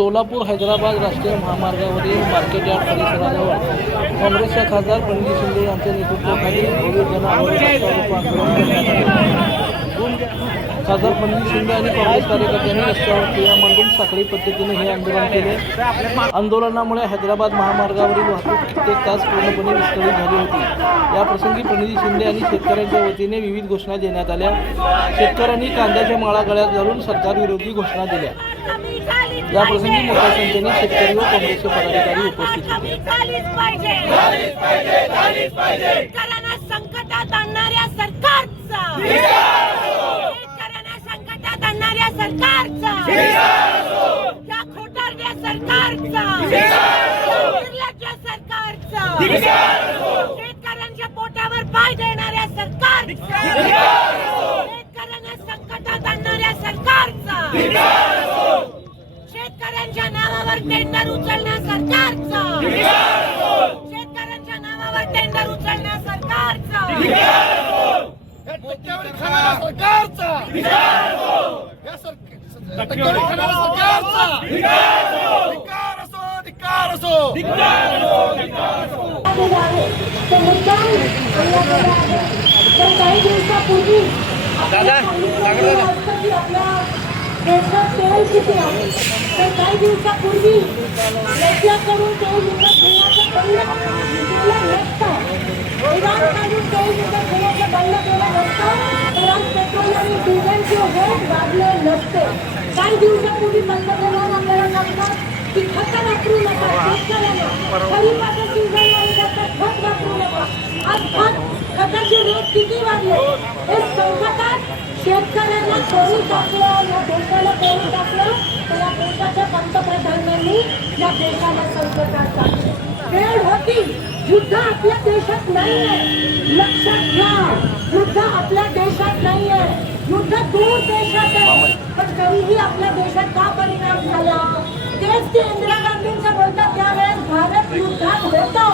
सोलापूर हैदराबाद राष्ट्रीय महामार्गावरील market yard परिसराजवळ काँग्रेसच्या खासदार प्रणिती शिंदे यांच्या नेतृत्वाखाली भव्य जन आंदोलन करण्यात आले। खासदार प्रणिती शिंदे आणि काँग्रेस कार्यकर्त्यांनी रस्त्यावर ठिय्या मांडून साखळी पद्धतीने हे आंदोलन केले। आंदोलनामुळे हैदराबाद महामार्गावरील वाहतूक कित्येक तास पूर्णपणे विस्कळीत झाली होती। या प्रसंगी प्रणिती शिंदे आणि शेतकऱ्यांच्या वतीने विविध घोषणा देण्यात आल्या। शेतकऱ्यांनी कांद्याच्या माळा गळ्यात घालून सरकारविरोधी घोषणा दिल्या। या प्रसंगी मोठ्या संख्येने शेतकरी व काँग्रेसचे पदाधिकारी उपस्थित होते। शेतकऱ्यांना संकटात आणणाऱ्या सरकारचा, शेतकऱ्यांना संकटात आणणाऱ्या सरकारचा, या खोटारड्या सरकारचा, निर्लज्ज सरकारचा, शेतकऱ्यांच्या पोटावर पाय देणाऱ्या सरकारचा, शेतकऱ्यांना संकटात आणणाऱ्या सरकारचा, शेतकऱ्यांच्या नावावर टेंडर उचलण्या सरकारचा, शेतकऱ्यांच्या नावावर टेंडर उचलण्या सरकारचा, काही दिवसापूर्वी देशात तेल किती आहे तर काही दिवसापूर्वी रशियाकडून तेल विकत घेण्याचं बंद केलं नसतं, इराणकडून तेल विकत घेण्याचं बंद केलं नसतं तर आज पेट्रोल आणि डिझेलचे रेट वाढले नसते। काही दिवसापूर्वी पंतप्रधान आपल्याला सांगतात की खत वापरू नका, शेतकऱ्यांना खरीपाचं सीझन आहे त्याचा खत वापरू नका। आज खताचे रेट किती वाढले? हे संकटात शेतकऱ्यांना करून टाकलं, या देशाला करून टाकलं तर या देशाच्या पंतप्रधानांनी या देशाला संकटात टाकलं। वेळ होती, युद्ध आपल्या देशात नाहीये, लक्षात घ्या, युद्ध आपल्या देशात नाहीये, युद्ध दूर देशात आहे, पण तरीही आपल्या देशात का परिणाम झाला? तेच ते इंदिरा गांधींचं बोलतात त्यावेळेस भारत युद्धात होतो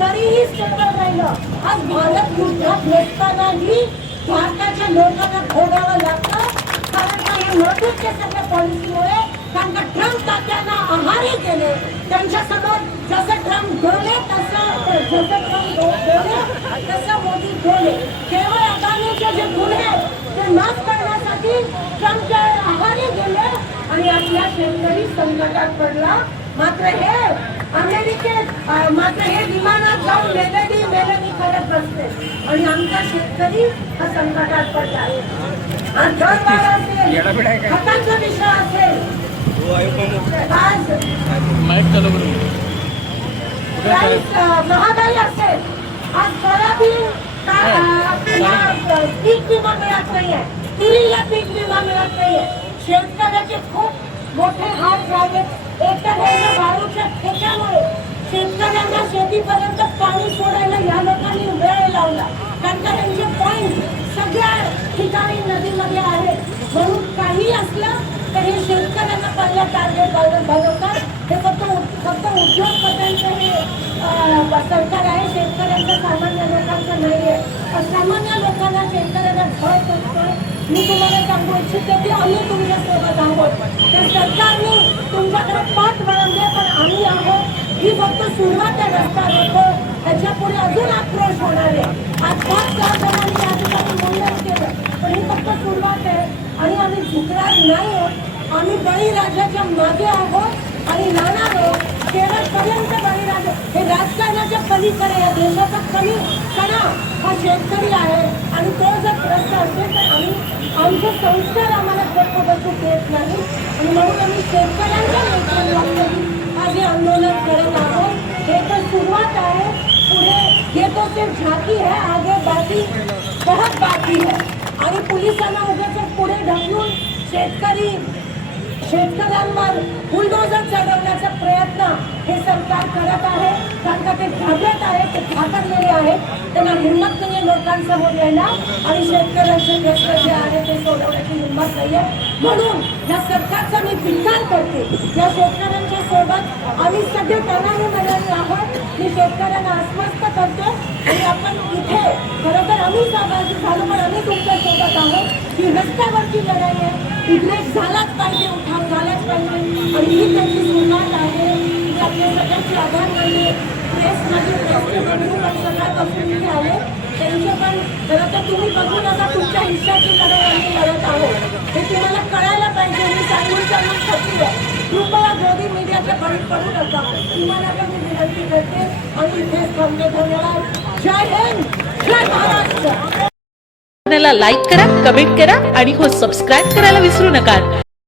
तरीही स्टेबल राहिलं। आज भारत युद्धात नसतानाही भारताच्या लोकांना खोडावं लागतं, कारण का हे मोदीच्या सगळ्या पॉलिसीमुळे, कारण का ट्रम्प तात्यांना आहारी गेले, त्यांच्यासमोर जसं ट्रम्प डोले तसं मोदी डोले। केवळ अदानीचे जे गुन्हे ते माफ करण्यासाठी ट्रम्पच्या आहारी गेले आणि आपला शेतकरी संकटात पडला। मात्र हे विमानात जाऊन मेलडी करत बसते आणि आमचा शेतकरी हा संकटात पडला। खतांचा विषय असेल, आज महागाई असेल, आज सोयाबीन पीक विमा मिळत नाहीये, तुरीला पीक विमा मिळत नाहीये, शेतकऱ्याचे खूप मोठे हाल झाले। एका बारूच्या ठेक्यामुळे शेतकऱ्यांना शेतीपर्यंत पाणी सोडायला या लोकांनी वेळ लावला, कारण का त्यांचे पॉइंट सगळ्या ठिकाणी नदीमध्ये आहेत। म्हणून काही असलं तर हे शेतकऱ्यांना पहिला टार्गेट बनवतात। हे फक्त उद्योगपत्यांचं हे सरकार आहे, शेतकऱ्यांचं सामान्य लोकांचं नाही आहे। सामान्य लोकांना शेतकऱ्यांना भय करतोय। मी तुम्हाला सांगू इच्छिते की आम्ही तुमच्यासोबत आहोत, त्या सरकारने तुमच्याकडे पाठ वळवले, पण आम्ही आहोत। ही फक्त सुरुवात आहे, रस्ता रोको, ह्याच्या पुढे अजून आक्रोश होणार आहे। आज 5 जणांनी या ठिकाणी मुंडन केलं, पण ही फक्त सुरुवात आहे आणि आम्ही झुकणार नाही आहोत। आम्ही बळीराजाच्या मागे आहोत आणि राहणार आहोत शेवटपर्यंत। बळीराजा हे राजकारणाच्या पलीकडे या देशाचा कमी कणा हा शेतकरी आहे आणि तो जर त्रस्त असेल तर आमचे संस्कार आम्हाला गप्प बसू देत नाही आणि म्हणून आम्ही शेतकऱ्यांच्या नेतृत्वाखाली आज हे आंदोलन करत आहोत। हे तर सुरुवात आहे, पुढे ये तो सिर्फ झांकी है, आगे बाकी बहुत बाकी है। आणि पोलिसांना उगाच पुढे ढकलून शेतकऱ्यांवर बुलडोजर चढवण्याचा प्रयत्न हे सरकार करत आहे, कारण का ते घाबरत आहे, ते घाबरलेले आहेत, त्यांना हिंमत नाही लोकांसमोर येणार आणि शेतकऱ्यांचे प्रश्न जे आहे ते सोडवण्याची हिंमत नाही आहे। म्हणून या सरकारचा मी धिक्कार करते। या शेतकऱ्यांच्या सोबत आम्ही सगळे तणाने आहोत। मी शेतकऱ्यांना आश्वस्त करतो आणि आपण इथे खरं तर आम्ही सहभागी झालो, पण आम्ही तुमच्या सोबत आहोत. ही रस्त्यावरची लढाई आहे, इकडे झालाच पाहिजे, उठाव झालाच पाहिजे. आणि ही त्याची सुरुवात आहे. मी आपल्या सगळ्यांचे आभार मानले. प्रेसमध्ये प्रेसचे बंधू पण सकाळपासून इथे आले, त्यांचे पण खरं तर तुम्ही बघू नका, तुमच्या हिश्श्याची लढाई आम्ही लढत आहोत हे तुम्हाला कळायला पाहिजे. मी सांगून खात्री आहे. कृपया मोदी मीडियाच्या बळी पडू नका. तुम्हाला पण मी विनंती करते आणि इथेच थांबते. धन्यवाद. जय हिंद, जय महाराष्ट्र. चॅनलला लाईक करा, कमेंट करा आणि हो सबस्क्राईब करायला विसरू नका.